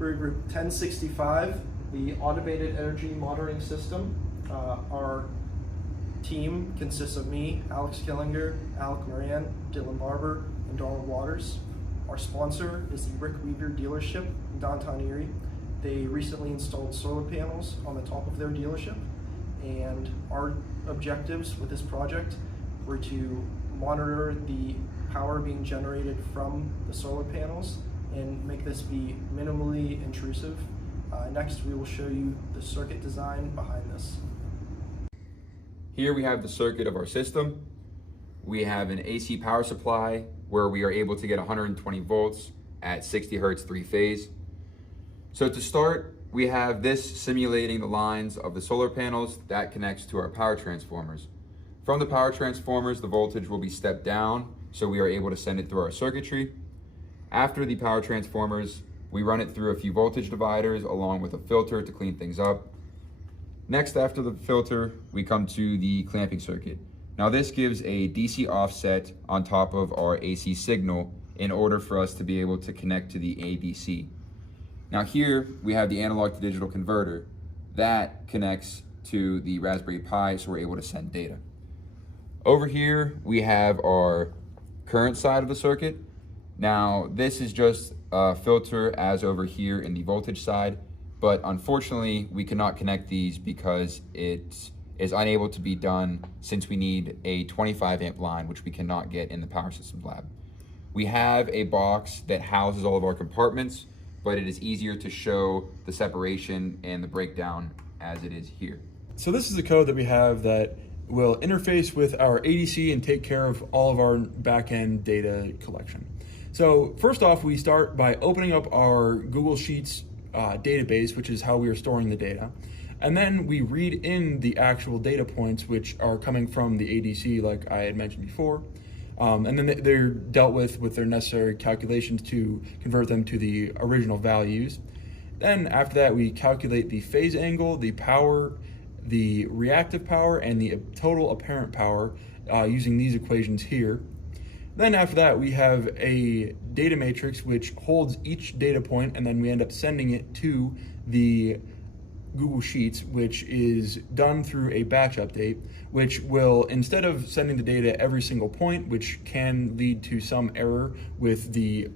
We're group 1065, the automated energy monitoring system. Our team consists of me, Alex Killinger, Alec Moran, Dylan Barber, and Donald Waters. Our sponsor is the Rick Weaver dealership in downtown Erie. They recently installed solar panels on the top of their dealership, and our objectives with this project were to monitor the power being generated from the solar panels and make this be minimally intrusive. Next, we will show you the circuit design behind this. Here we have the circuit of our system. We have an AC power supply where we are able to get 120 volts at 60 hertz 3-phase. So to start, we have this simulating the lines of the solar panels that connects to our power transformers. From the power transformers, the voltage will be stepped down, so we are able to send it through our circuitry. After the power transformers, we run it through a few voltage dividers along with a filter to clean things up. Next, after the filter, we come to the clamping circuit. Now this gives a DC offset on top of our AC signal in order for us to be able to connect to the ADC. Now here we have the analog to digital converter that connects to the Raspberry Pi, so we're able to send data. Over here we have our current side of the circuit. Now this is just a filter as over here in the voltage side, but unfortunately we cannot connect these because it is unable to be done since we need a 25 amp line, which we cannot get in the power systems lab. We have a box that houses all of our compartments, but it is easier to show the separation and the breakdown as it is here. So this is the code that we have that will interface with our ADC and take care of all of our back-end data collection. So first off, we start by opening up our Google Sheets database, which is how we are storing the data. And then we read in the actual data points, which are coming from the ADC, like I had mentioned before. And then they're dealt with their necessary calculations to convert them to the original values. Then after that, we calculate the phase angle, the power, the reactive power, and the total apparent power using these equations here. Then after that, we have a data matrix which holds each data point, and then we end up sending it to the Google Sheets, which is done through a batch update, which will, instead of sending the data every single point, which can lead to some error with the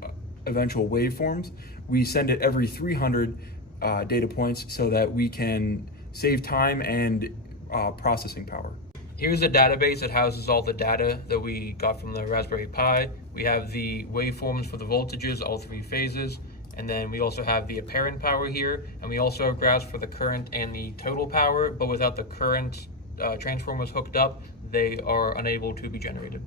eventual waveforms, we send it every 300 data points so that we can save time and processing power. Here's a database that houses all the data that we got from the Raspberry Pi. We have the waveforms for the voltages, all 3 phases, and then we also have the apparent power here, and we also have graphs for the current and the total power, but without the current transformers hooked up, they are unable to be generated.